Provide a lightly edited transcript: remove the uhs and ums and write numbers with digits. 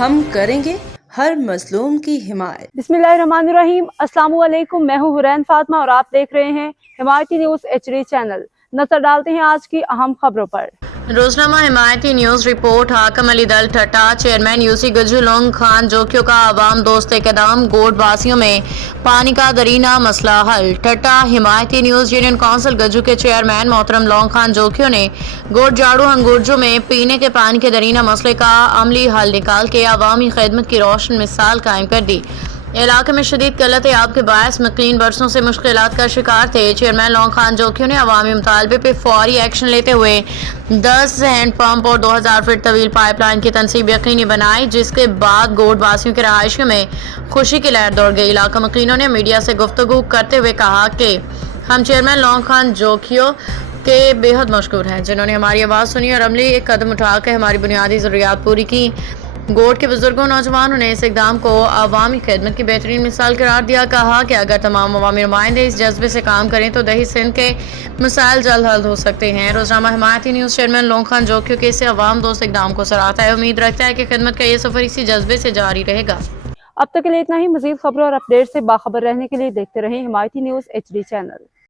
ہم کریں گے ہر مظلوم کی حمایت۔ बिस्मिल्लाहिर्रहमानिर्रहीम। अस्सलाम वालेकुम। मैं हूँ हुरैन फातिमा और आप देख रहे हैं हिमायती न्यूज़ HD चैनल। नजर डालते हैं आज की अहम खबरों पर। रोजनामा हिमायती न्यूज रिपोर्ट। हाकम अली दल ठट्टा, चेयरमैन यूसी गज्जू लोंग खान जोकियों का आवाम दोस्त कदम, गोड वासियों में पानी का दरीना मसला हल। ठट्टा। हिमायती न्यूज यूनियन काउंसिल गज्जू के चेयरमैन मोहतरम लोंग खान जोकियों ने गोड जाड़ू हंगुरजो में पीने के पानी के दरीना मसले का अमली हल निकाल के अवामी खिदमत की रोशन मिसाल कायम कर दी। इलाके में शदीद किल्लत आब के बायस मकीन बरसों से मुश्किलात का शिकार थे। चेयरमैन लोंग खान जोकियों ने अवामी मुतालबे पे फौरी एक्शन लेते हुए 10 हैंड पंप और 2000 फीट तवील पाइपलाइन की तनसीब यकीनी बनाई, जिसके बाद गोड वासियों के रहायशियों में खुशी की लहर दौड़ गई। इलाका मकीनों ने मीडिया से गुफ्तगू करते हुए कहा कि हम चेयरमैन लोंग खान जोकियों के बेहद मशकूर हैं, जिन्होंने हमारी आवाज़ सुनी और अमली एक कदम उठाकर हमारी बुनियादी ज़रूरियात पूरी की। गोड के बुजुर्गों नौजवानों ने इस इकदाम को अवामी खिदमत की बेहतरीन मिसाल करार दिया। कहा कि अगर तमाम अवामी नुमाइंदे इस जज्बे से काम करें तो दही सिंध के मसाइल जल्द हल हो सकते हैं। रोजनामा हिमायती न्यूज़ चेयरमैन लोंग खान जोकियों के इस अवाम दोस्त इकदाम को सराहता है। उम्मीद रखता है कि खिदमत का ये सफर इसी जज्बे से जारी रहेगा। अब तक के लिए इतना ही। मजीद खबरों और अपडेट से बाखबर रहने के लिए देखते रहें हिमायती न्यूज़ HD चैनल।